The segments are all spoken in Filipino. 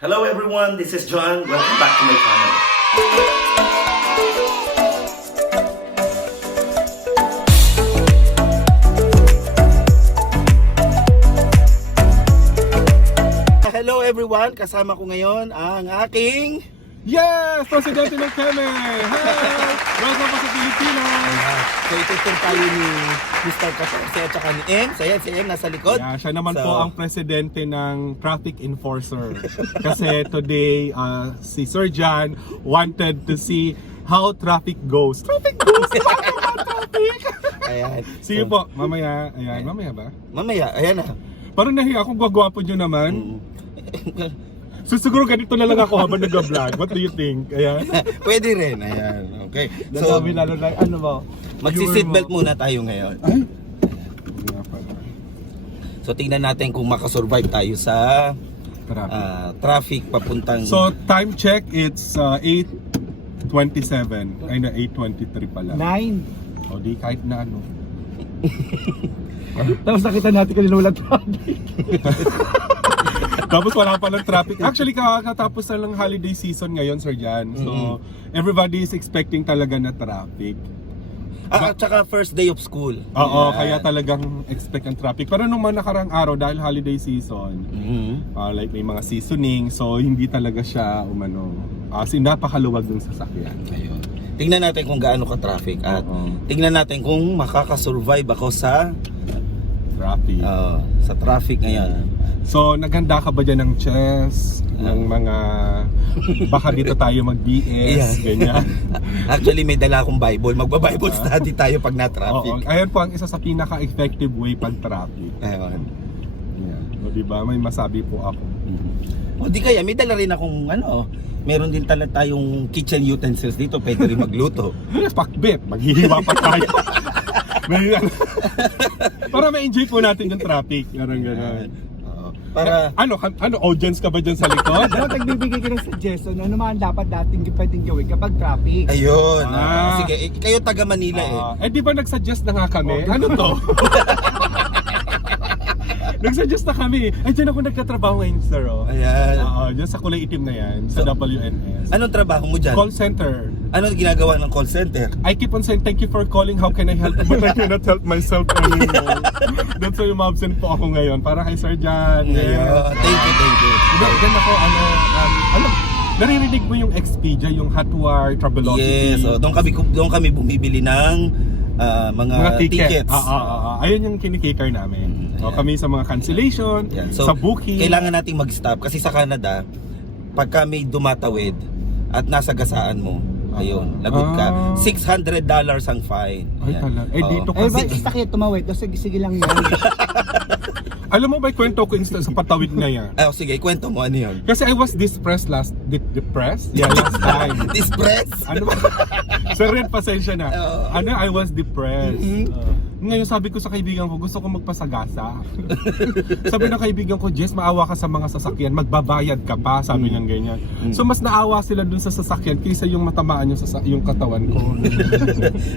Hello everyone, this is John. Welcome back to my channel. Hello everyone, kasama ko ngayon ang aking Yes! Presidente ng Keme! Hi! Welcome po sa Pilipinas! So ito tayo ni Mr. Kasose at saka ni M. So yan, si M nasa likod. Yeah, siya naman po ang presidente ng traffic enforcer. Kasi today, si Sir John wanted to see how traffic goes. Traffic goes! Traffic! Ayan. See you po, mamaya. Ayan, mamaya ba? Mamaya, ayan na. Parang nahiya akong gwagwapo nyo naman. So siguro ganito na lang ako habang nag-vlog. What do you think? Ayan. Pwede rin, ayan. Okay. So, lalo na, ano ba? Magsi-seatbelt muna tayo ngayon. Ay! So tingnan natin kung makasurvive tayo sa traffic papuntang... So time check, it's 8:27. Ay na 8:23 pala. 9. O di kahit na ano. Tapos nakita natin kanina walang traffic. Tapos wala pa lang traffic. Actually kakatapos na lang holiday season ngayon, Sir Jan. So everybody is expecting talaga na traffic. At saka first day of school. Oo, kaya talagang expect ang traffic. Pero nung mga nakarang araw dahil holiday season, like may mga seasoning, so hindi talaga siya napakaluwag ng sasakyan. Ayun. Tingnan natin kung gaano ka-traffic at tingnan natin kung makakasurvive ako sa traffic ngayon. So naghanda ka ba dyan ng chess, ng mga baka dito tayo mag-BS, ganyan? Actually may dala akong Bible, magba-Bible study tayo pag na-traffic. Ayan po ang isa sa pinaka-effective way pag traffic. Ayun. Yeah. O diba, may masabi po ako. O di kaya may dala rin akong meron din talaga tayong kitchen utensils dito, pwede rin magluto. Pakbet, maghihiwa pa tayo. Para ma-enjoy po natin yung traffic. Parang gano'n. Para audience ka ba dyan sa likod? Dapat nagbibigay ka ng suggestion ano man dapat dating pwedeng gawin kapag traffic. ayun. Sige, kayo taga Manila di ba nag-suggest na nga kami? Ano to? Nag-suggest na kami. Ay, dyan ako nagkatrabaho ngayon, sir. Ayan. Dyan sa kulay itim na yan, sa WNS. Anong trabaho mo dyan? Call center. Anong ginagawa ng call center? I keep on saying, thank you for calling, how can I help you? But I cannot help myself anymore. That's why umabsent po ako ngayon. Para kay Sir John. Yeah. Thank you. Diyan ako, naririnig mo yung Expedia, yung Hotwire, Travelocity. Yes, doon kami bumibili ng mga tickets. Ayun yung kinikater namin. Kami sa mga cancellation, So, sa booking. kailangan nating mag-stop kasi sa Canada, pagka may dumatawid at nasa gasaan mo, ayun, lagot ka, $600 ang fine. Ay, talaga. Dito Eh, kasi... basta kayo tumawid, sige lang yan. Alam mo ba, kwento ko sa patawid na yan. Sige, kwento mo, ano yun? Kasi I was depressed last time. Depressed? Ano ba? Sir Red, pasensya na. I was depressed. Ngayon sabi ko sa kaibigan ko, gusto ko magpasagasa. Sabi ng kaibigan ko, Jess, maawa ka sa mga sasakyan, magbabayad ka pa, sabi niya ganyan. So mas naawa sila dun sa sasakyan kaysa yung matamaan yung katawan ko.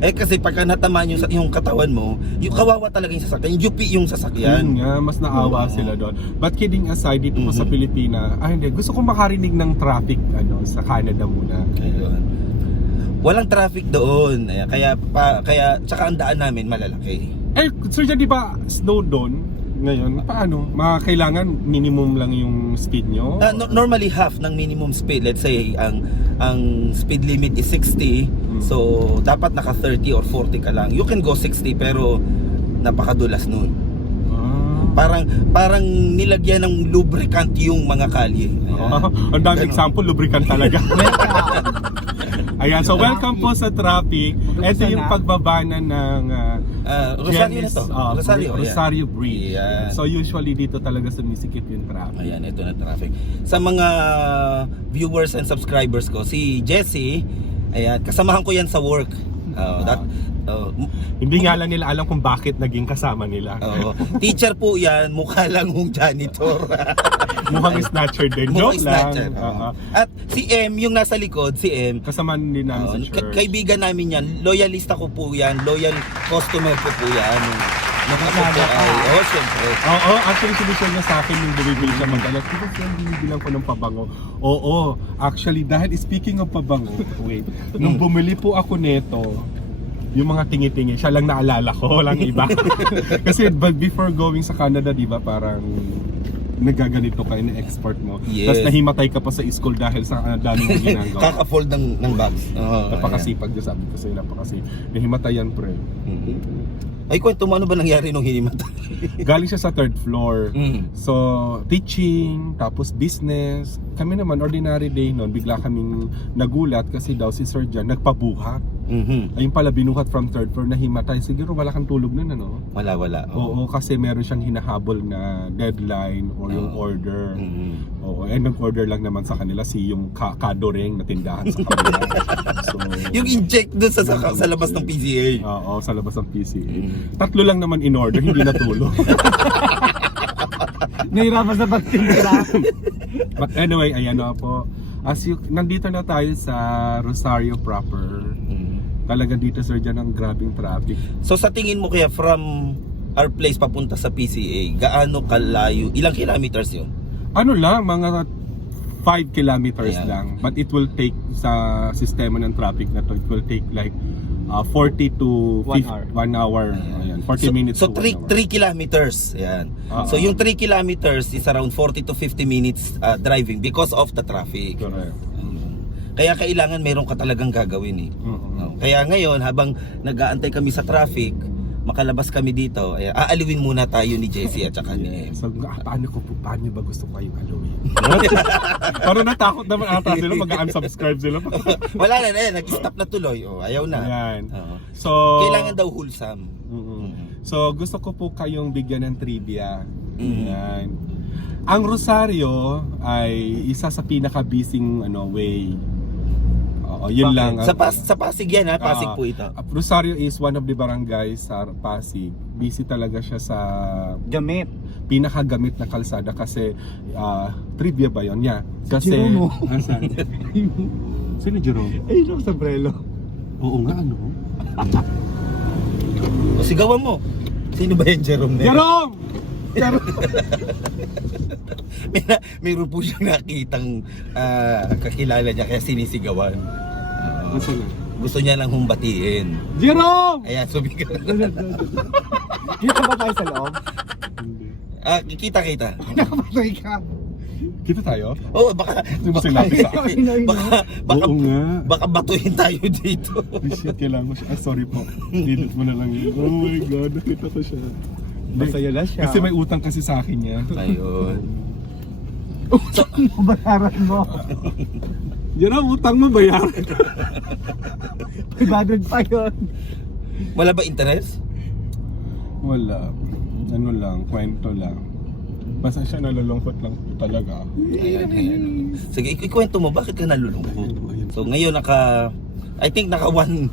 Kasi pagka natamaan yung katawan mo, yung kawawa talaga yung sasakyan, yung yupi yung sasakyan. Yun nga, mas naawa sila doon. But kidding aside, dito po sa Pilipinas, hindi, gusto ko makarinig ng traffic sa Canada muna. Ayun. Walang traffic doon. Kaya tsaka ang daan namin malalaki. Sir, di ba snow doon ngayon? Paano? Kailangan minimum lang yung speed nyo? Normally half ng minimum speed. Let's say ang speed limit is 60. So dapat naka 30 or 40 ka lang. You can go 60 pero napakadulas noon. Parang nilagyan ng lubricant yung mga kalye. Ang dami example, lubricant talaga. Ayan, so welcome po sa traffic. Ito yung pagbabana ng Rosario na to. Rosario Bridge. Yeah. So usually dito talaga sumisikip yung traffic. Ayan, ito na traffic. Sa mga viewers and subscribers ko, si Jessie, ayan, kasamahan ko yan sa work. Hindi nga lang nila alam kung bakit naging kasama nila. Teacher po yan, mukha lang yung janitor. Mukhang snatcher din. Mukhang Joke snatcher. lang. At si M, yung nasa likod, si M, kasama din namin sa church. Kaibigan namin yan, loyalista ko po yan, loyal customer ko po yan. Oo, siyempre. Oo, actually sinishare niya sa akin yung bumibili siya mag-alat. Kasi siya binibilang ko ng pabango. Oo, actually dahil speaking of pabango, wait, nung bumili po ako neto, yung mga tingi-tingi, siya lang naalala ko, walang iba. Kasi before going sa Canada, di ba, parang nagaganito ka, in-export mo. Yes. Tapos nahimatay ka pa sa school dahil sa dami mong ginagawa. Kaka-fold ng bags. Napakasipag niya, sabi ko sa'yo, napakasipag. Nahimatayan, pre. Ay, kwento mo, ano ba nangyari nung hinimatay? Galing siya sa 3rd floor. Mm. So, teaching, tapos business. Kami naman, ordinary day noon, bigla kaming nagulat kasi daw si Sir Jan nagpabuhat. Ayun pala, binuhat from 3rd floor na himatay. Siguro wala kang tulog nun, ano? Wala. Oo, kasi meron siyang hinahabol na deadline or yung order. Oo, nag-order lang naman sa kanila yung kadoreng na tindahan sa kanila. So, Yung inject doon sa labas ng PCA. oo, sa labas ng PCA. 3 lang naman in order, hindi natulog. Nahirapan sa pagtindera. But anyway, ayan na po. Nandito na tayo sa Rosario proper. Talaga dito, Sir Jan, ang grabing traffic. So sa tingin mo kaya from our place papunta sa PCA, gaano kalayo? Ilang kilometers yun? Ano lang, mga 5 kilometers Ayan. lang. But it will take, sa sistema ng traffic na to, it will take like 40 to 1 hour. 1 hour. Ayan, 40 minutes So to 3 1 hour. kilometers. Yan. Oo. So yung 3 kilometers is around 40 to 50 minutes driving because of the traffic. Correct. Kaya kailangan meron ka talagang gagawin eh. Kaya ngayon habang nag-aantay kami sa traffic, makalabas kami dito, aaliwin muna tayo ni Jessie at saka ni So, paano ba gusto ko kayong alawin? Parang natakot naman ata sila, mag-unsubscribe sila. Wala na, nag-stop na tuloy. Ayaw na. Ayan. Oo. So, Kailangan daw wholesome. So, gusto ko po kayong bigyan ng trivia. Mm. Ayan. Ang Rosario ay isa sa pinaka-busy way. Oo, yun lang. Sa Pasig yan ha, Pasig po ito. Rosario is one of the barangays sa Pasig. Busy talaga siya sa Gamit. pinakagamit na kalsada kasi trivia ba yun? Yeah. Kasi Jerome. Asan? Sino Jerome? Ay, yung sombrero. Oo nga, ano? O sigawan mo. Sino ba yan, Jerome? Jerome! Mayroon po siyang nakitang kakilala niya kaya sinisigawan. Asan na? Gusto niya lang humbatiin. Jerome! Ayan, sumigaw. Kita ba tayo sa loob? Hindi. Kita. Nakapatay ka. Kita tayo? Oo, baka Hindi mo sinabi sa akin. baka Oo nga. baka batuhin tayo dito. Shit, kailangan mo siya. Sorry po. Delete mo na lang yun. Oh my God, nakita ko siya. Masaya na siya. Kasi may utang kasi sa akin yan. Ayun. Bayaran mo. Yan ang utang mo, bayaran. 500 pa yun. Wala ba interest? Wala. Ano lang, kwento lang. Basta siya nalulungkot lang po talaga. Ayan. Sige, ikwento mo, bakit ka nalulungkot? So ngayon I think naka 1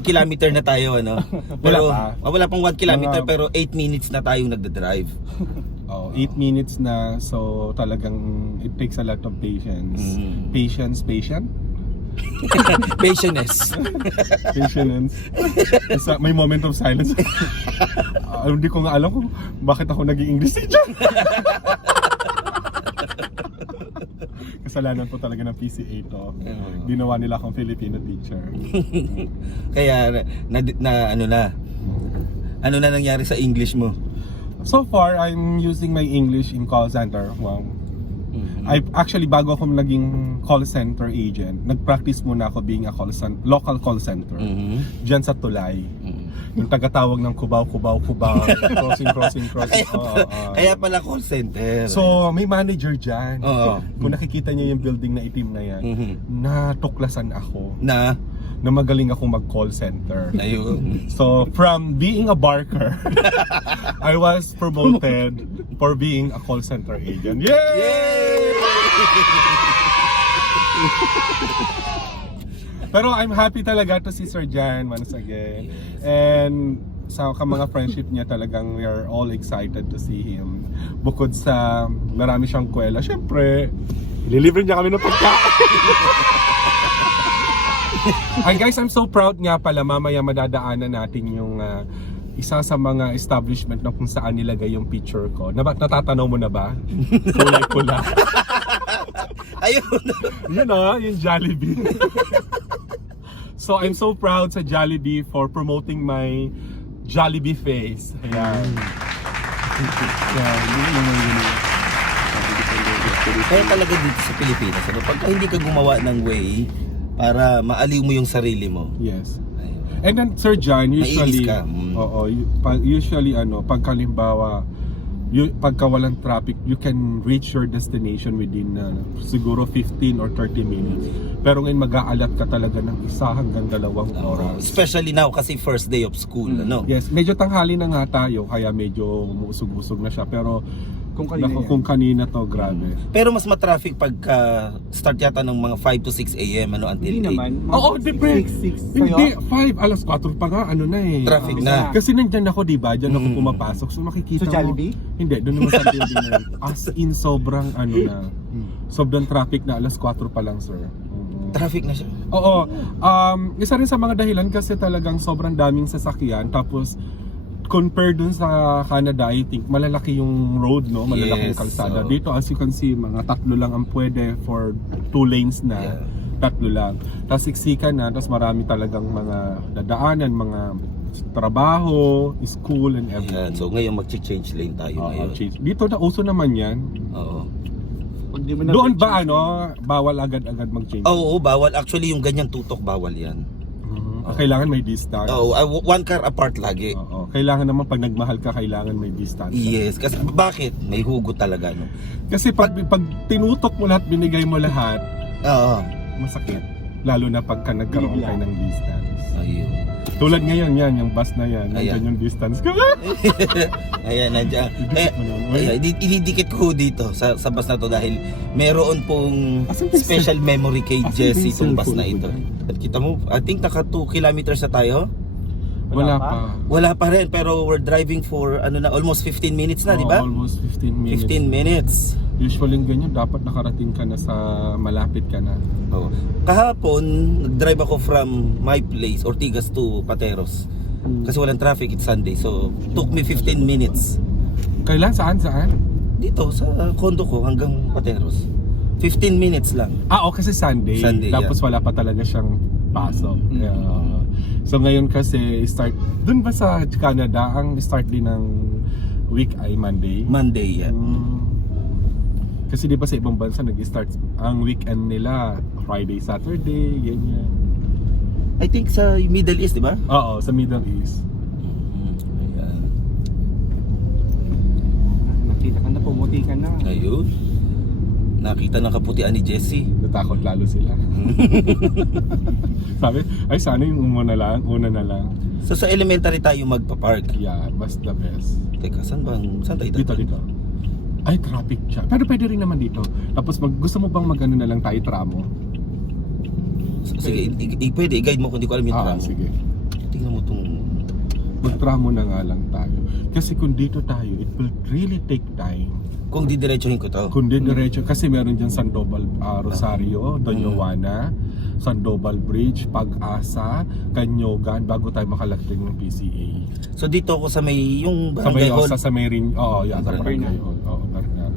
kilometer na tayo ano. Pero wala pang 1 kilometer pero 8 minutes na tayong nagda-drive. Oh, 8 minutes na, so talagang it takes a lot of patience. Patience? Patience. Patience. May moment of silence. Hindi ko nga alam kung bakit ako naging English teacher. Kasalanan po talaga ng PCA to. Ginawa nila akong Filipino teacher. Kaya ano na nangyari sa English mo? So far, I'm using my English in call center. Wow. Actually, bago ako naging call center agent, nag-practice muna ako being a local call center. Diyan sa Tulay. Yung tagatawag ng kubaw. crossing. Kaya pala call center. So, may manager dyan. Oo. Kung nakikita niyo yung building na itim na yan, natuklasan ako Na na magaling akong mag-call center. ayun. So, from being a barker, I was promoted for being a call center agent. Yay! Yay! Pero I'm happy talaga to see Sir Jan once again. And sa mga friendship niya talagang we are all excited to see him. Bukod sa marami siyang kwela, syempre, ililibre niya kami ng pagkain. Ay guys, I'm so proud nga pala, mamaya madadaanan natin yung isa sa mga establishment na kung saan nilagay yung picture ko. Natatanaw mo na ba? Kulay pula. Ayun. Yun yung Jollibee. So I'm so proud sa Jollibee for promoting my Jollibee face. Ayan. Kaya talaga dito sa Pilipinas, ano, pagka hindi ka gumawa ng way para maaliw mo yung sarili mo. Yes. Ayun. And then Sir John, usually Mailis ka. usually pagka halimbawa pagka walang traffic, you can reach your destination within siguro 15 or 30 minutes. Pero ngayon mag-aalat ka talaga ng 1 hanggang 2 oras. Especially now kasi first day of school, ano. Yes, medyo tanghali na nga tayo kaya medyo umusog-usog na siya, pero Kung kanina to, grabe. Pero mas matraffic pagka start yata ng mga 5 to 6 AM, ano, until Hindi 8. naman. Oo, depende. 6. Hindi, 5, alas 4 pa nga, ano na eh. Traffic na. Kasi nandyan ako, diba? Diyan ako pumapasok. So makikita Sa Jollibee? Hindi, doon naman sa building na yun. As in, sobrang ano na. Sobrang traffic na, alas 4 pa lang, sir. Traffic na siya. Oo. Isa rin sa mga dahilan kasi talagang sobrang daming sasakyan. Tapos, compare dun sa Canada, I think malalaki yung road, no? Malalaki yung Yes, kalsada. so Dito, as you can see, mga 3 lang ang pwede for 2 lanes na. Yeah. 3 lang. Tapos siksikan na, tapos marami talagang mga dadaanan, mga trabaho, school, and Ayan, everything. so ngayon mag-change lane tayo ngayon. Dito na uso naman yan. Oo. Pag di mo na Doon ba bawal agad-agad mag-change? Oo, bawal. Actually, yung ganyan tutok, bawal yan. Kailangan may distance. Oo, 1 car apart lagi. Oo. Kailangan naman pag nagmahal ka, kailangan may distance. Yes, kasi bakit? May hugot talaga, no? Kasi pag tinutok mo lahat, binigay mo lahat, Oo. masakit. Lalo na pagka nagkaroon Bigla. kayo ng distance. Ayun. Tulad ngayon yan, yung bus na yan, Ayan. nandiyan yung distance ko. Ayan, nandiyan. Ayan, inidikit ko dito sa bus na to dahil meron pong Asan ba yung special memory kay Asan ba Jessie yung itong bus cellphone na ko ito. dyan? At kita mo, I think naka 2 kilometers na tayo. Wala pa. Wala pa rin, pero we're driving for almost 15 minutes na, di ba? Almost 15 minutes. 15 minutes. Usually ganyan, dapat nakarating ka na sa malapit ka na. Oh. Kahapon, nag-drive ako from my place, Ortigas to Pateros. Kasi walang traffic, it's Sunday. So, took me 15 minutes. Kailan? Saan? Dito, sa condo ko hanggang Pateros. 15 minutes lang. Kasi Sunday. Sunday, Tapos yeah. wala pa talaga siyang pasok. So ngayon kasi dun ba sa Canada, ang start din ng week ay Monday? Monday yan. Kasi di ba sa ibang bansa nag-start ang weekend nila Friday, Saturday, ganyan. I think sa Middle East, di ba? Oo, sa Middle East. Ayan. Nakita ka na, pumuti ka na. Ayun. Nakita ng kaputian ni Jessie. Natakot lalo sila. Sabi, ay sana yung una na lang. So sa elementary tayo magpa-park. Yeah, mas the best. Teka, saan tayo? Dito. Ay, traffic siya. Pero pwede rin naman dito. Tapos gusto mo bang mag-ano na lang tayo, tramo? Sige, pwede. I-guide mo kung di ko alam yung tramo. Sige. Tingnan mo itong... Mag-tramo na nga lang tayo. Kasi kung dito tayo, it will really take time. Kung didiretsuhin ko to. Kung diretso, kasi meron dyan Sandoval, Rosario, Doña Juana, Sandoval Bridge, Pag-asa, Canyogan, bago tayo makalagting ng PCA. So dito ako sa may yung Sa barangay may hall. sa may ring, sa Barangay barangay hall. Barangay.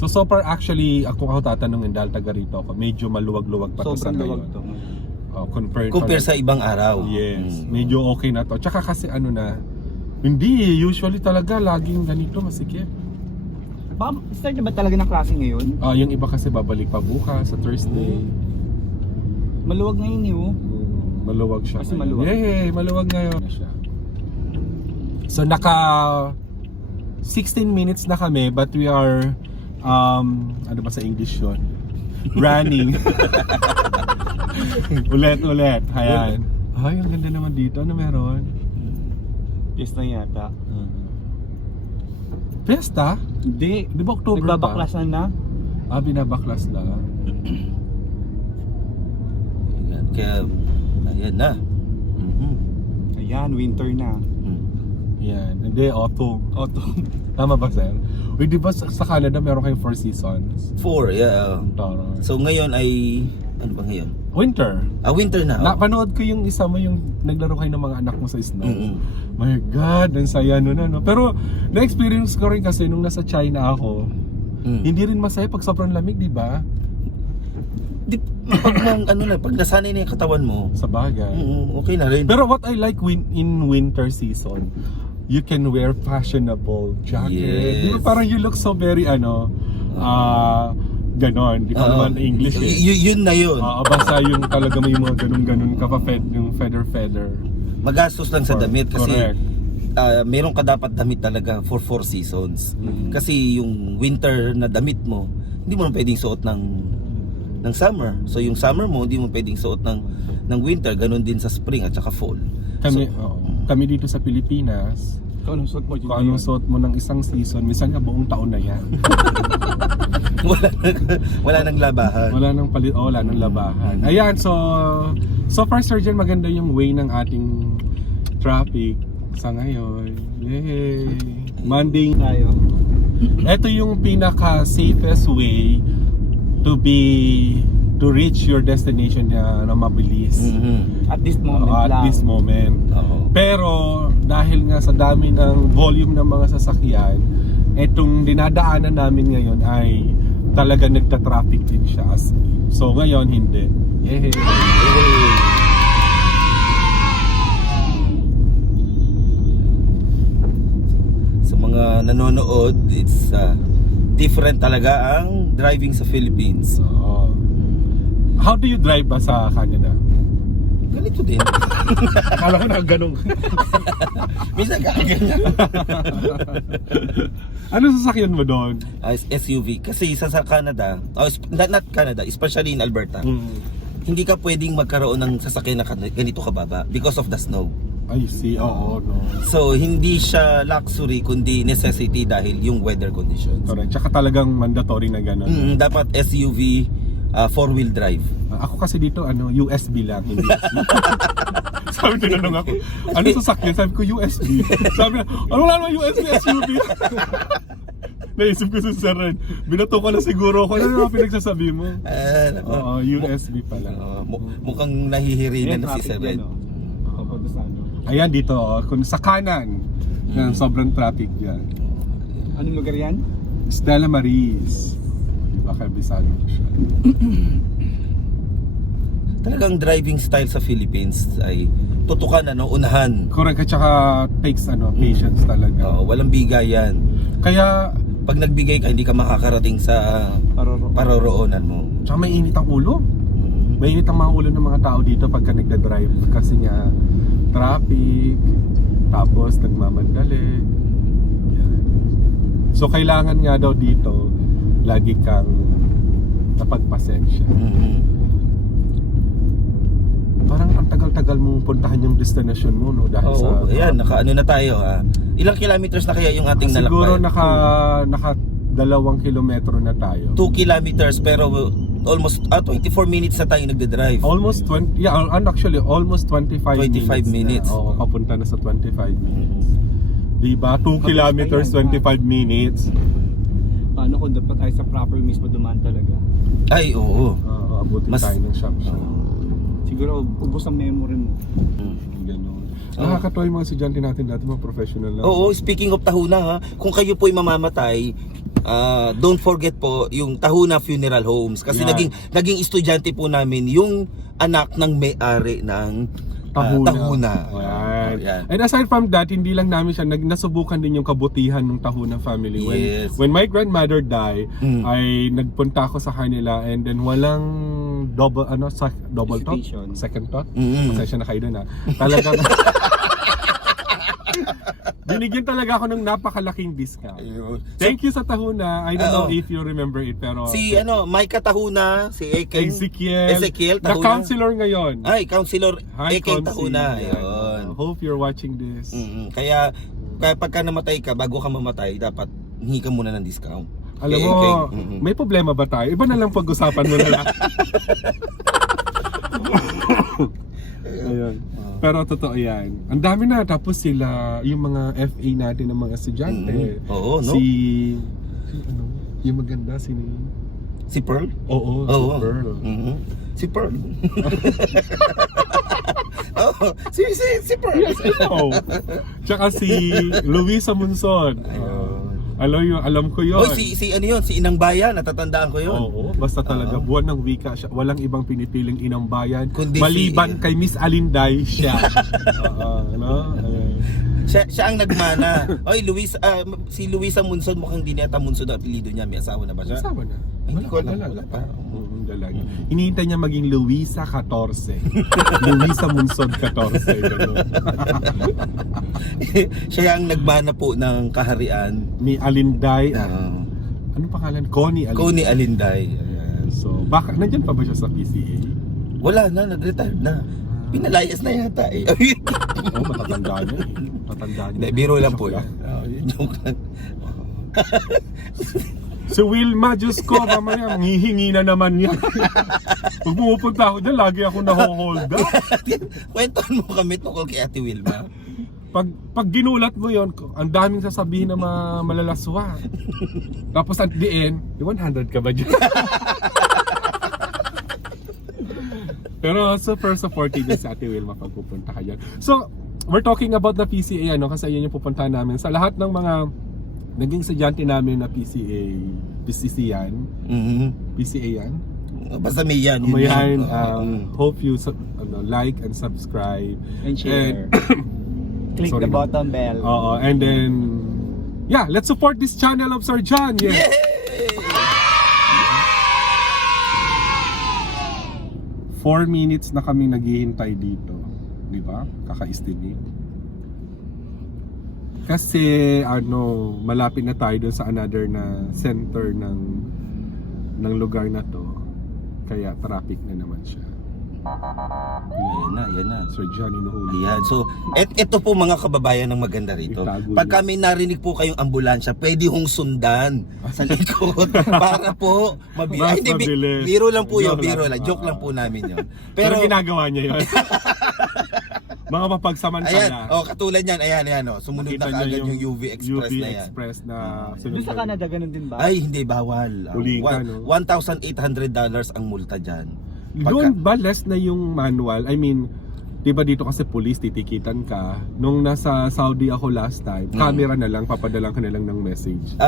So far actually, ako tatanungin dahil taga rito ako, medyo maluwag-luwag pa to sa Sobrang luwag ngayon. to. Compare sa ibang araw. Yes, medyo okay na to. Tsaka kasi hindi, usually talaga laging ganito masikip. Start na ba talaga ng klase ngayon? Yung iba kasi babalik pa bukas sa Thursday. Maluwag ngayon yun. Maluwag siya. Kasi ngayon. maluwag. Yay, maluwag ngayon siya. So naka 16 minutes na kami but we are ano ba sa English yun? Running. ulit. Ayan. Ay, ang ganda naman dito. Ano meron? Yes na yata. Fiesta? Hindi. Di ba October Nagbabaklasan na. Binabaklas na. Ayan, kaya ayan na. Ayan, winter na. Yan. Hindi, autumn. Autumn. Tama ba, sir? Uy, di ba sa Canada meron kayong 4 seasons? 4, yeah. Tara. So ngayon ay Ano ba ngayon? Winter. Winter na. Napanood ko yung isa mo, yung naglaro kayo ng mga anak mo sa snow. Mm-mm. My God, ang saya nun ano. Pero na-experience ko rin kasi nung nasa China ako, hindi rin masaya pag sobrang lamig, di ba? Pag nasanay na yung katawan mo, Sa bagay. okay na rin. Pero what I like in winter season, you can wear fashionable jacket. Yes. Di ba parang you look so very ganon. Di ko naman English eh. Yun na yun. Basta yung talaga may mga ganun-ganun yung feather. Magastos lang sa damit kasi Correct. meron ka dapat damit talaga for 4 seasons. Kasi yung winter na damit mo, hindi mo na pwedeng suot ng summer. So yung summer mo, hindi mo pwedeng suot ng winter. Ganon din sa spring at saka fall. Kami dito sa Pilipinas, Kung anong suot mo, kung anong suot mo ng isang season, minsan nga buong taon na yan. wala nang labahan. Wala nang labahan. Ayan, so far Sir Jen, maganda yung way ng ating traffic sa ngayon. Yay! Monday. tayo. Ito yung pinaka-safest way to reach your destination na mabilis. At this moment At lang. this moment. Oo. Pero dahil nga sa dami ng volume ng mga sasakyan, etong dinadaanan namin ngayon ay talaga nagta-traffic din siya. So ngayon hindi. Yay! Sa mga nanonood, it's different talaga ang driving sa Philippines. So, how do you drive ba sa Canada? Ganito din. Akala ko na ganun. Minsan kakaganyan. Ano sasakyan mo doon? SUV. Kasi sa Canada, not Canada, especially in Alberta, hindi ka pwedeng magkaroon ng sasakyan na ganito kababa because of the snow. I see, oo, no. So, hindi siya luxury kundi necessity dahil yung weather conditions. Correct. Tsaka talagang mandatory na gano'n. Dapat SUV, 4-wheel drive. Ako kasi dito, USB lang. Hindi. Sabi, tinanong ako, ano sasakyan? Sabi ko, USB. Sabi na, wala naman USB, SUV. Naisip ko sa Sir Ren, binato ka na siguro ako. Ano naman pinagsasabi mo? Oo, USB pala. Mukhang nahihirinan na si Sir Red. Ayan dito, kung sa kanan, ng sobrang traffic dyan. Anong lugar yan? Stella Maris. Baka bisado ko siya. Talagang driving style sa Philippines ay tutukan, unahan. Correct, at saka takes patience talaga. Walang bigayan. Kaya, Pag nagbigay ka, hindi ka makakarating sa paroroonan mo. tsaka may init ang ulo. May init ang mga ulo ng mga tao dito pagka nagda-drive. Kasi nga, traffic, tapos nagmamandali. Yan. So kailangan nga daw dito, lagi kang napagpasensya. Parang ang tagal-tagal mong puntahan yung destination mo, no? Dahil sa ayan, naka-ano na tayo. Ilang kilometers na kaya yung ating nalakbay? siguro naka 2 kilometro na tayo. 2 kilometers pero almost 24 minutes na tayo nagde-drive. Almost 20, and actually almost 25 minutes. Na. Oo, papunta na sa 25 minutes. Diba? 2 kilometers, 25 minutes. Paano kung dapat tayo sa proper mismo dumaan talaga? Ay, oo. Abutin tayo ng shop. Siguro ubos ang memory mo. Ganun. Nakakatuwa yung mga estudyante natin dati, mga professional lang. Oo, speaking of Tahuna, kung kayo po'y mamamatay, don't forget po yung Tahuna Funeral Homes kasi Yan. naging estudyante po namin yung anak ng may-ari ng Tahuna. Yan. And aside from that, hindi lang namin siya nasubukan din yung kabutihan ng Tahuna family. Yes. When my grandmother died, ay nagpunta ako sa kanila and then walang double thought, Hesitation. second thought. Pasensya na kayo dun talagang binigyan talaga ako ng napakalaking discount. Thank you sa Tahuna. I don't know if you remember it, pero Si Micah Tahuna, si Ezekiel the Tahuna. counselor ngayon. Ay, Counselor Hi, Ekeng Consi. Tahuna. Yan. Ayun. Hope you're watching this. Kaya pagka namatay ka, bago ka mamatay, dapat hingi ka muna ng discount. Alam Kay mo, Ekeng. may problema ba tayo? Iba na lang pag-usapan mo na lang. Ayun. Pero totoo yan. Ang dami na. Tapos sila, yung mga FA natin ng mga estudyante. Oo, no? Si yung maganda, Si Pearl? Oo, Oo. si Pearl. Mhm. Si Pearl. Oo, si Pearl. Yes, I know. Tsaka si Luisa Monson. Alam ko yun. Oy, si ano yun? Si Inang Bayan, natatandaan ko yun. Oo, basta talaga buwan ng wika siya. Walang ibang pinipiling inang bayan. Kundi maliban kay Miss Alinday siya. Ano? Siya ang nagmana. Oy, si Luisa Munson, mukhang di niyata Munson ang apelido niya. May asawa na ba siya? Asawa na. Hindi ko alam. Wala pa. Dalaga. Hinihintay niya maging Luisa 14. Luisa Munson 14. Ganun. Siya ang nagmana po ng kaharian. Ni Alinday. Ano pangalan? Connie Alinday. Connie Alinday. Ayan. So, baka nandyan pa ba siya sa PCA? Wala na, nag-retire na. Pinalayas na yata eh. Oo, matatanda niya eh. Matanda niya. Hindi, biro lang po Joke yan. Joke lang. Si Wilma, Diyos ko, mamaya, ngihingi na naman yan. Pag pumupunta ako dyan, lagi ako naho-hold up. Kwentuhan mo kami tungkol kay Ate Wilma. Pag ginulat mo yon, ang daming sasabihin na malalaswa. Tapos at the end, 100 ka ba dyan? Pero super supportive din si Ate Wilma pag pupunta ka dyan. So, we're talking about the PCA, ano, kasi yun yung pupuntahan namin. Sa lahat ng mga naging estudyante namin na PCC yan. PCA yan? Basta may yan. May yan. Hope you like and subscribe. And share. Click the button bell. And then, yeah, let's support this channel of Sir John. Yeah. Yay! 4 minutes na kami naghihintay dito. Di ba? Kaka-estimate. Kasi malapit na tayo dun sa another na center ng lugar na to. Kaya traffic na naman siya. Yan na. Sir John, inuhuli. Ayan. So, ito po mga kababayan ng maganda rito. Itago Pag yun. kami narinig po kayong ambulansya, pwede hong sundan sa likod para po Mas mabilis. Biro lang po yun, Joke biro lang. lang. Joke lang po namin yun. Pero Pero, ginagawa niya yun. Mga ayan, mapagsamantala. katulad yan, ayan, sumunod Nakita na niya kaagad yung UV Express na yan. Express na Doon sa Canada, ganun din ba? Ay, hindi, bawal. Huli ka, no? $1,800 ang multa dyan. Doon ba less na yung manual? I mean, di ba dito kasi police titikitan ka. Nung nasa Saudi ako last time, camera na lang, papadalang ka na lang ng message.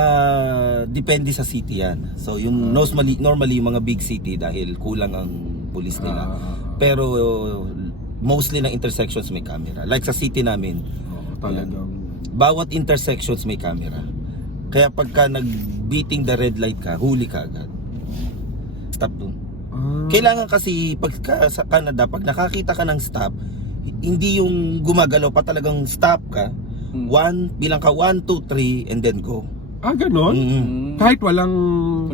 Depende sa city yan. So yung normally yung mga big city dahil kulang ang pulis nila. Pero mostly ng intersections may camera. Like sa city namin, Talagang. bawat intersections may camera. Kaya pagka nag-beating the red light ka, huli ka agad. Stop dun. Kailangan kasi pagka sa Canada, pag nakakita ka ng stop, hindi yung gumagalaw pa, talagang stop ka. Bilang ka 1, 2, 3 and then go. Ganon? Kahit walang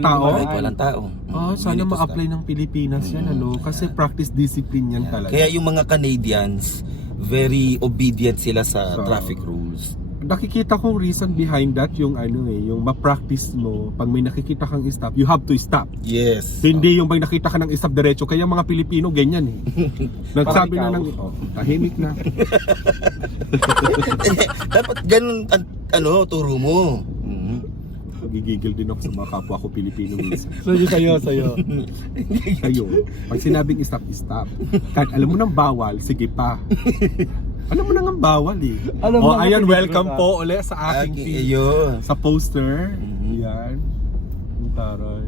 tao? Kahit walang tao. Sana Minute to ma-apply ng Pilipinas yan, Kasi practice discipline yan talaga. Kaya yung mga Canadians, very obedient sila sa traffic rules. Nakikita kong reason behind that yung yung ma-practice mo pag may nakikita kang stop, you have to stop. Yes. Hindi yung pag nakita ka ng stop diretso. Kaya mga Pilipino ganyan Nagsabi na ng tahimik na. Dapat ganun turo mo. Gigigil din ako sa mga kapwa ko Pilipino minsan. Sa'yo. Kayo, pag sinabing stop, stop. Kahit alam mo nang bawal, sige pa. Alam mo nang bawal Alam mo ayan, na welcome po ulit sa aking feed. Ayun. Sa poster. Yan. Ang taray.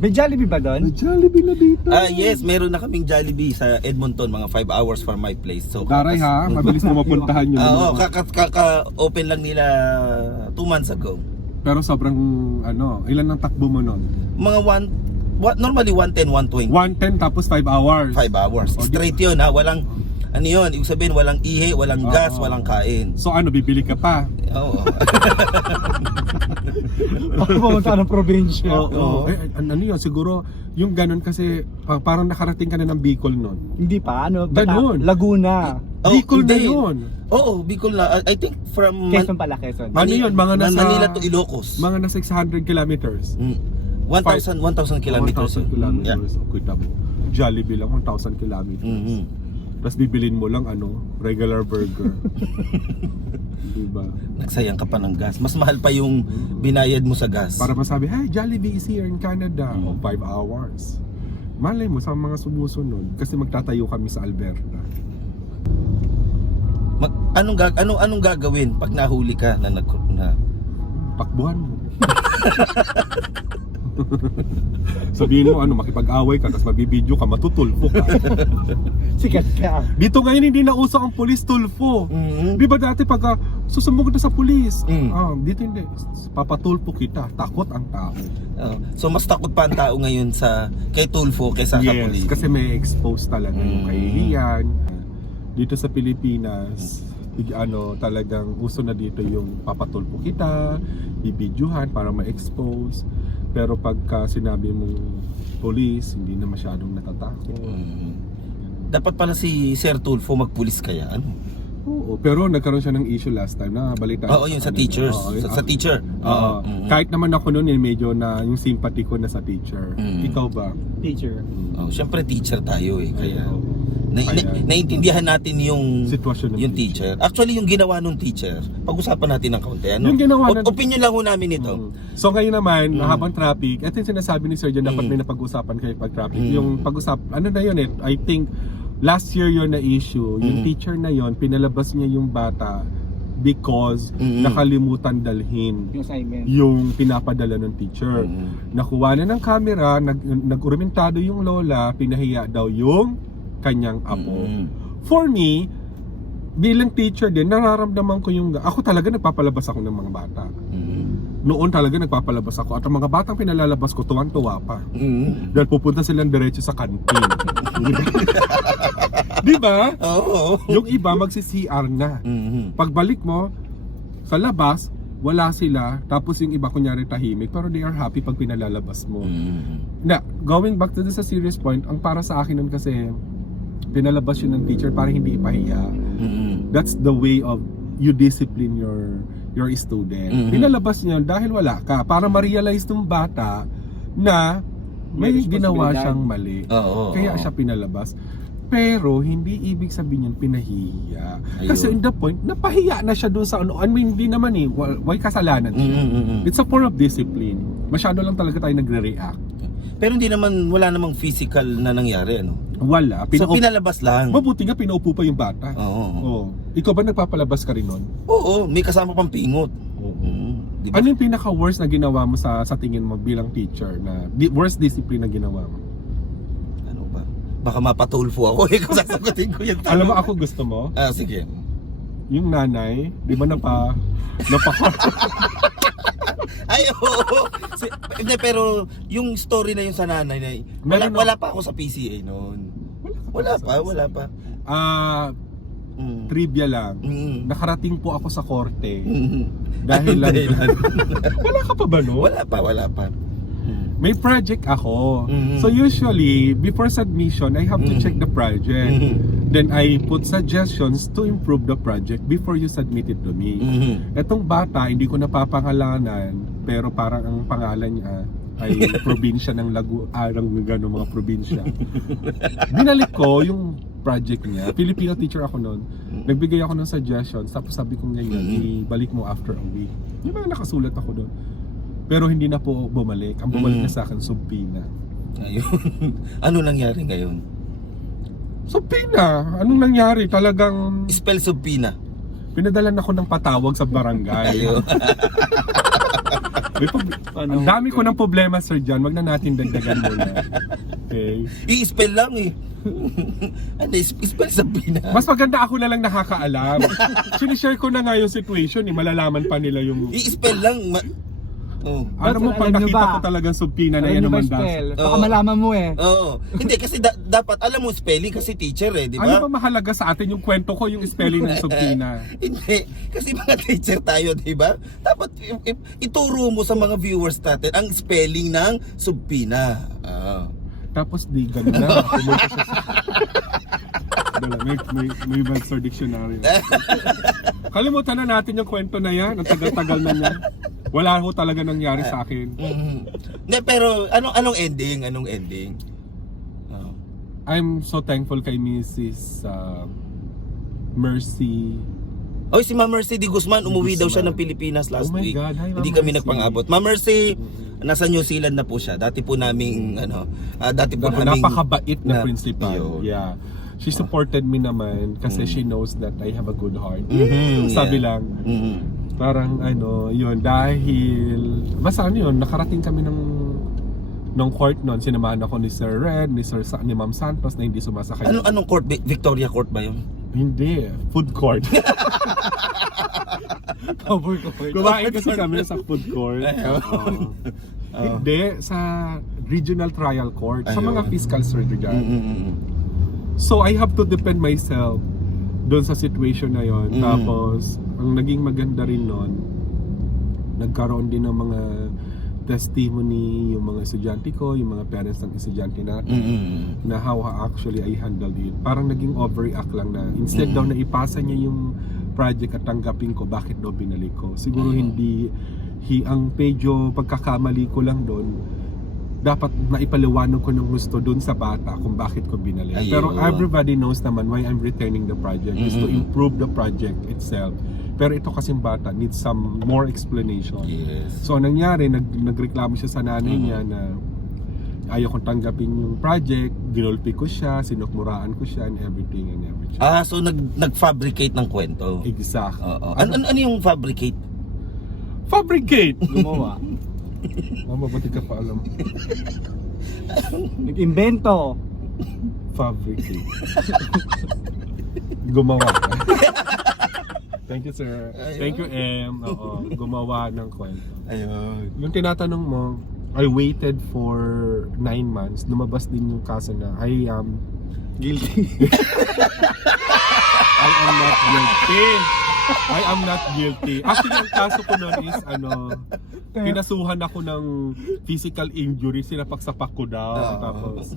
May Jollibee ba doon? May Jollibee na dito. Yes, meron na kaming Jollibee sa Edmonton, mga 5 hours from my place. So, Taray ha, mabilis mo mapuntahan yun. Oo, kaka-open lang nila 2 months ago. Pero sobrang ilan ang takbo mo nun? Mga normally 110, 120. 110 tapos 5 hours. 5 hours. Straight yun ha, walang yun, ibig sabihin walang ihi, walang gas, walang kain. So bibili ka pa? Oo. Baka pumunta ng probinsya. Oo. Yun, siguro yung ganun kasi parang nakarating ka na ng Bicol nun. Hindi pa, Ganun. Laguna. Bicol na hindi. yun. Oo, Bicol na. I think from Quezon pala, Quezon. Yun, mga nasa Manila to Ilocos. Mga nasa 600 kilometers. 1,000 kilometers. 1,000 kilometers. Yeah. Okay, tabo. Jollibee lang 1,000 kilometers. Tapos bibilin mo lang regular burger. Diba? Nagsayang ka pa ng gas. Mas mahal pa yung binayad mo sa gas. Para masabi, hey, Jollibee is here in Canada. 5 hours. Malay mo sa mga sumusunod kasi magtatayo kami sa Alberta. Anong gagawin pag nahuli ka na Pakbuhan mo. Sabihin mo makipag-away ka tapos mabibidyo ka, matutulfo ka. Sikat ka. Dito ngayon hindi na uso ang pulis tulfo. Di ba dati pag susumugod na sa pulis, dito hindi. Papatulfo kita. Takot ang tao. So mas takot pa ang tao ngayon kay Tulfo kaysa sa pulis. Kasi may expose talaga yung kahihiyan. Dito sa Pilipinas, talagang uso na dito yung papatulpo kita, bibidyohan para ma-expose. Pero pagka sinabi mong police, hindi na masyadong natatakot. Dapat pala si Sir Tulfo magpulis kaya Oo, pero nagkaroon siya ng issue last time na balita. Oo, yun sa teachers. Sa teacher. Kahit naman ako noon medyo na yung sympathy ko na sa teacher. Ikaw ba? Teacher. Siyempre teacher tayo kaya Kaya naiintindihan natin yung sitwasyon ng yung teacher. Actually yung ginawa nung teacher, pag-usapan natin ng kaunti. Yung ginawa opinion lang ho namin ito. So ngayon naman, habang traffic, ito yung sinasabi ni Sir John, dapat may napag-usapan kayo pag traffic. Yung pag-usap, na yun I think last year yun na issue. Yung teacher na yun, pinalabas niya yung bata because nakalimutan dalhin Yung assignment. yung pinapadala ng teacher. Nakuha na ng camera, nag-urmentado yung lola, pinahiya daw yung kanyang apo. For me, bilang teacher din, nararamdaman ko ako talaga nagpapalabas ako ng mga bata. Noon talaga nagpapalabas ako at ang mga batang pinalalabas ko tuwang-tuwa pa. Dahil pupunta silang diretso sa kantin. Di ba? Oo. Yung iba magsi-CR na. Pagbalik mo sa labas, wala sila, tapos yung iba kunyari tahimik, pero they are happy pag pinalalabas mo. Na, going back to this a serious point, ang para sa akin nun kasi pinalabas yun ng teacher para hindi ipahiya. That's the way of you discipline your student. Pinalabas niya dahil wala ka, para ma-realize ng bata na may ginawa siyang mali. Kaya siya pinalabas. Pero hindi ibig sabihin yan pinahiya. Kasi in the point, napahiya na siya doon sa hindi naman why kasalanan siya. It's a form of discipline. Masyado lang talaga tayo nagre-react. Pero wala namang physical na nangyari Wala. So pinalabas lang. Mabuti nga pinaupo pa yung bata. Oo. Ikaw ba nagpapalabas ka rin nun? Oo, may kasama pang pingot. Diba? Ano yung pinaka-worst na ginawa mo sa tingin mo bilang teacher na worst discipline na ginawa mo? Ano ba? Baka mapatulfo ako kung sasagutin ko yung tanong. Alam mo ako gusto mo? Sige. Yung nanay, di ba Ay, oo. Pero yung story na yun sa nanay, wala pa ako sa PCA noon. Wala pa. Trivia lang. Nakarating po ako sa korte. Dahil lang. Wala ka pa ba no? Wala pa. May project ako. So usually, before submission, I have to check the project. Then I put suggestions to improve the project before you submit it to me. Etong bata, hindi ko napapangalanan, pero parang ang pangalan niya ay probinsya ng gano'ng mga probinsya. Binalik ko yung project niya. Filipino teacher ako noon. Nagbigay ako ng suggestions, tapos sabi ko ngayon, ibalik mo after a week. Yung mga nakasulat ako doon. Pero hindi na po bumalik. Ang bumalik na sa akin, subpina. Ayun. Ano nangyari ngayon? Subpina? Anong nangyari? Talagang Spell subpina. pinadalan ako ng patawag sa barangay. Ayun. Ang dami ko ng problema, Sir John. Wag na natin dagdagan muna. Okay? I-spell lang Ano, spell subpina. Mas maganda ako na lang nakakaalam. Sinishare ko na nga yung situation. Malalaman pa nila yung... I-spell lang. Ano mo, pag alam nyo nakita ba? ko talagang subpina na yan Alam nyo ba naman spell? das. Baka Oo. malaman mo Oo. Hindi kasi dapat alam mo spelling kasi teacher di Ano ba? ba mahalaga sa atin yung kwento ko, yung spelling ng subpina? Hindi. Kasi mga teacher tayo, di ba? Dapat ituro mo sa mga viewers natin ang spelling ng subpina. Tapos di ganun na. Pumunta siya sa... Dala, may Webster Dictionary. Kalimutan na natin yung kwento na yan. Ang tagal-tagal na niya. Wala ho talaga nangyari sa akin. Hindi, pero anong ending? I'm so thankful kay Mrs. Mercy. Oy, si Ma'am Mercy Di Guzman, umuwi daw siya ng Pilipinas last Oh my week. God, hi, Ma'am Hindi kami Mercy. nagpang-abot. Ma'am Mercy, nasa New Zealand na po siya. Dati po naming dati po naming Napakabait na na- principal. Yun. Yeah. She supported me naman kasi she knows that I have a good heart. Mhm, Sabi yeah. lang, Mhm. parang yun, dahil, basta yun, nakarating kami ng court noon. Sinamahan ako ni Sir Red, ni Ma'am Santos na hindi sumasakay. Anong court? Victoria Court ba yun? Hindi, food court. Cover ko. Kumain kasi kami sa food court. Oo. Hindi, sa regional trial court. Sa Ayun. mga fiscal surgery dyan. Mhm. So I have to defend myself doon sa situation na yon. Mm. Tapos ang naging maganda rin noon, nagkaroon din ng mga testimony yung mga estudyante ko, yung mga parents ng estudyante natin Mhm. na how actually I handled it. Parang naging overreact lang na instead daw na ipasa niya yung project at tanggapin ko, bakit daw binalik ko. Siguro hindi ang medyo pagkakamali ko lang doon, dapat naipaliwanag ko ng gusto doon sa bata kung bakit ko binalik. Ayun. Pero everybody knows naman why I'm returning the project is to improve the project itself. Pero ito kasing bata needs some more explanation. Yes. So nangyari, nagreklamo siya sa nanay niya na ayaw kong tanggapin yung project, ginulpi ko siya, sinukmuraan ko siya and everything. So nag-fabricate ng kwento. Exact. Oo. Ano yung fabricate? Fabricate! Gumawa. Mama, ba't ka pa alam? Nag-invento. Fabricate. Gumawa. Thank you, sir. Thank you, M. Oo, gumawa ng kwento. Ayun. Yung tinatanong mo, I waited for 9 months. Lumabas din yung kaso na I am Guilty. I am not guilty. I am not guilty. Actually, ang kaso ko noon is pinasuhan ako ng physical injury. Sinapak-sapak ko daw. Tapos,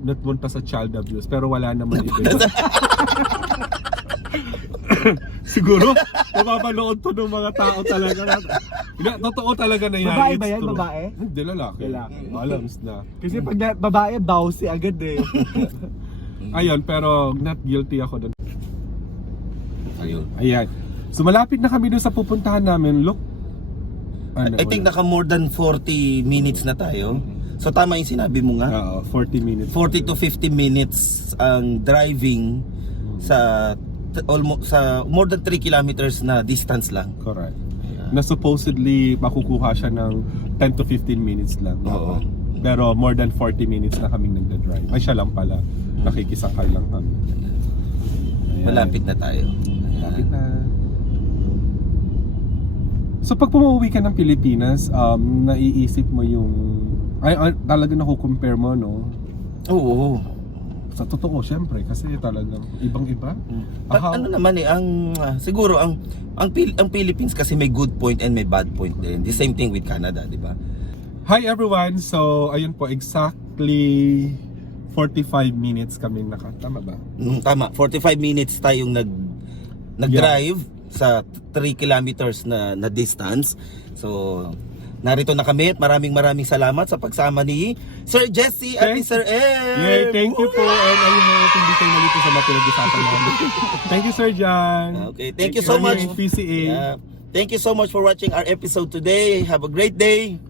napunta sa child abuse. Pero wala naman iba. Siguro, mapapanood to ng mga tao talaga. Totoo talaga na yan. Babae It's ba yan? true. Babae? Hindi, lalaki. Lalaki. Alams na. Kasi pag babae, bouncy agad eh. Ayun, pero not guilty ako doon. Ayun. Ayan. So malapit na kami doon sa pupuntahan namin. Look. I think naka more than 40 minutes na tayo. So tama yung sinabi mo nga. 40 minutes. 40 to 50 minutes ang driving sa almost sa more than 3 kilometers na distance lang. Correct. Na supposedly makukuha siya ng 10 to 15 minutes lang. Oo. Pero more than 40 minutes na kaming nagda-drive. Ay, siya lang pala. Nakikisakay lang kami. Ayan. Malapit na tayo. Malapit na. So pag pumuwi ka ng Pilipinas, naiisip mo yung talaga nakukompare mo, no? Oo. Sa totoo, syempre, kasi talagang ibang-iba. Ano naman ang siguro ang Philippines kasi may good point and may bad point din. The same thing with Canada, di ba? Hi everyone! So, ayun po, exactly 45 minutes kami tama ba? Tama, 45 minutes tayong nag-drive sa 3 kilometers na distance. So, narito na kami at maraming salamat sa pagsama ni Sir Jesse at ni Sir Ed. Yay, thank you po. And I hope hindi kayo nalito sa mga pinag-usapan namin. Thank you, Sir John. Okay, thank you so much. PCA. Thank you so much for watching our episode today. Have a great day.